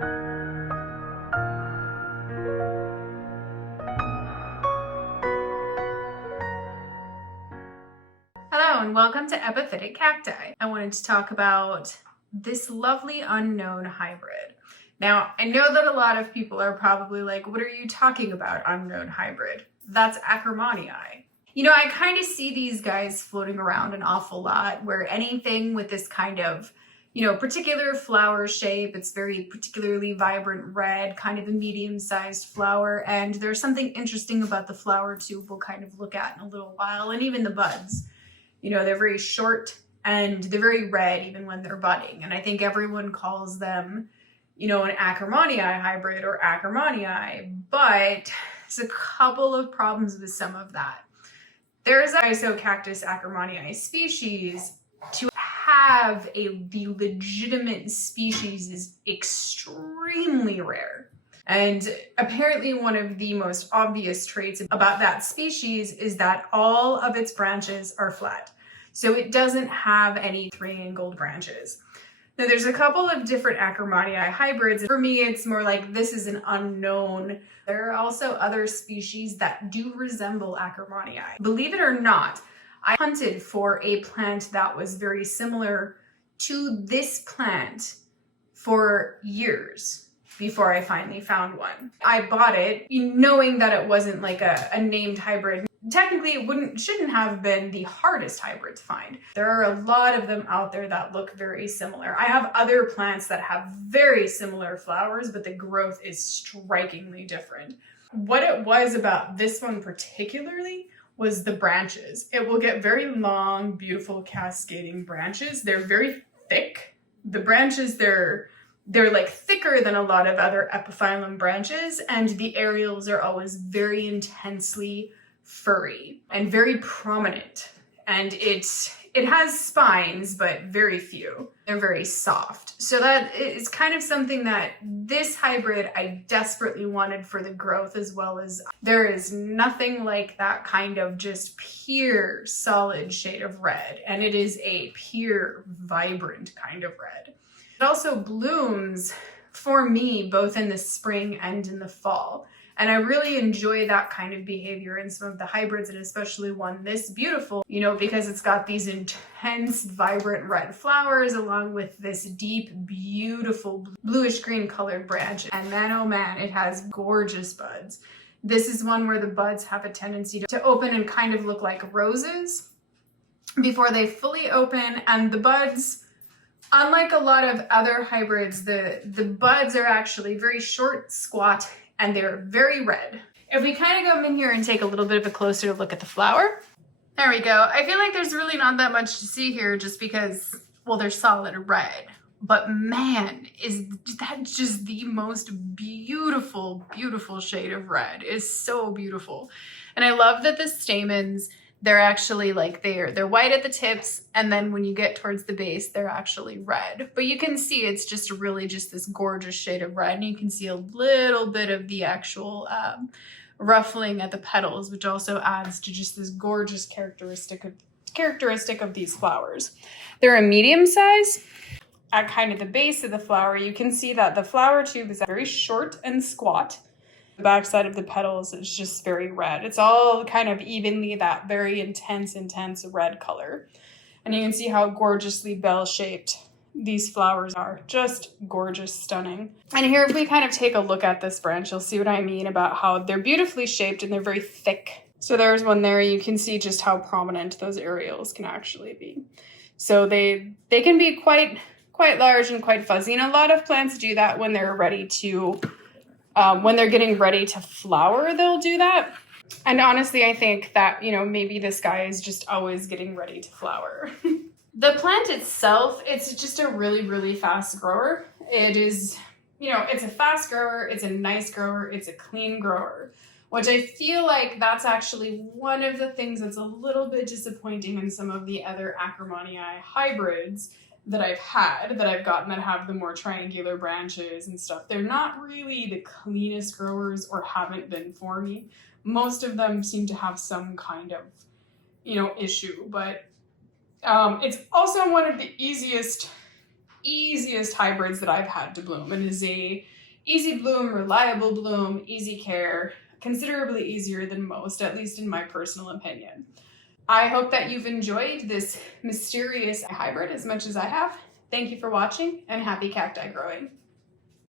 Hello and welcome to Epiphytic Cacti. I wanted to talk about this lovely unknown hybrid. Now, I know that a lot of people are probably like, what are you talking about, unknown hybrid? That's Ackermannii. You know, I kind of see these guys floating around an awful lot, where anything with this kind of, you know, particular flower shape, it's very particularly vibrant red, kind of a medium-sized flower, and there's something interesting about the flower tube we'll kind of look at in a little while, and even the buds. You know, they're very short and they're very red even when they're budding. And I think everyone calls them, you know, an Ackermannii hybrid or Ackermannii, but there's a couple of problems with some of that. There's a Disocactus ackermannii species. To have the legitimate species is extremely rare. And apparently one of the most obvious traits about that species is that all of its branches are flat. So it doesn't have any three-angled branches. Now there's a couple of different Ackermannii hybrids. For me, it's more like this is an unknown. There are also other species that do resemble Ackermannii. Believe it or not, I hunted for a plant that was very similar to this plant for years before I finally found one. I bought it knowing that it wasn't like a named hybrid. Technically, it shouldn't have been the hardest hybrid to find. There are a lot of them out there that look very similar. I have other plants that have very similar flowers, but the growth is strikingly different. What it was about this one particularly was the branches. It will get very long, beautiful cascading branches. They're very thick. The branches, they're like thicker than a lot of other Epiphyllum branches, and the areoles are always very intensely furry and very prominent. And it has spines, but very few. They're very soft. So that is kind of something that this hybrid I desperately wanted for the growth, as well as there is nothing like that kind of just pure solid shade of red. And it is a pure vibrant kind of red. It also blooms for me both in the spring and in the fall. And I really enjoy that kind of behavior in some of the hybrids, and especially one this beautiful, you know, because it's got these intense, vibrant red flowers along with this deep, beautiful bluish-green colored branch. And man, oh man, it has gorgeous buds. This is one where the buds have a tendency to open and kind of look like roses before they fully open, and the buds, unlike a lot of other hybrids, the buds are actually very short, squat, and they're very red. If we kind of come in here and take a little bit of a closer look at the flower, there we go. I feel like there's really not that much to see here just because, well, they're solid red. But man, is that just the most beautiful, beautiful shade of red. It is so beautiful. And I love that the stamens, they're actually like, they're white at the tips, and then when you get towards the base, they're actually red. But you can see it's just really just this gorgeous shade of red, and you can see a little bit of the actual ruffling at the petals, which also adds to just this gorgeous characteristic of these flowers. They're a medium size. At kind of the base of the flower, you can see that the flower tube is very short and squat. The backside of the petals is just very red. It's all kind of evenly that very intense red color. And you can see how gorgeously bell-shaped these flowers are. Just gorgeous, stunning. And here, if we kind of take a look at this branch, you'll see what I mean about how they're beautifully shaped and they're very thick. So there's one there. You can see just how prominent those areoles can actually be. So they can be quite large and quite fuzzy. And a lot of plants do that when they're ready to when they're getting ready to flower, they'll do that. And honestly, I think that, you know, maybe this guy is just always getting ready to flower. The plant itself, it's just a really, really fast grower. It is, you know, it's a fast grower, it's a nice grower, it's a clean grower, which I feel like that's actually one of the things that's a little bit disappointing in some of the other Ackermannii hybrids that I've gotten that have the more triangular branches and stuff. They're not really the cleanest growers, or haven't been for me. Most of them seem to have some kind of, you know, issue, but it's also one of the easiest easiest hybrids that I've had to bloom, and is a easy bloom, reliable bloom, easy care, considerably easier than most, at least in my personal opinion. I hope that you've enjoyed this mysterious hybrid as much as I have. Thank you for watching, and happy cacti growing.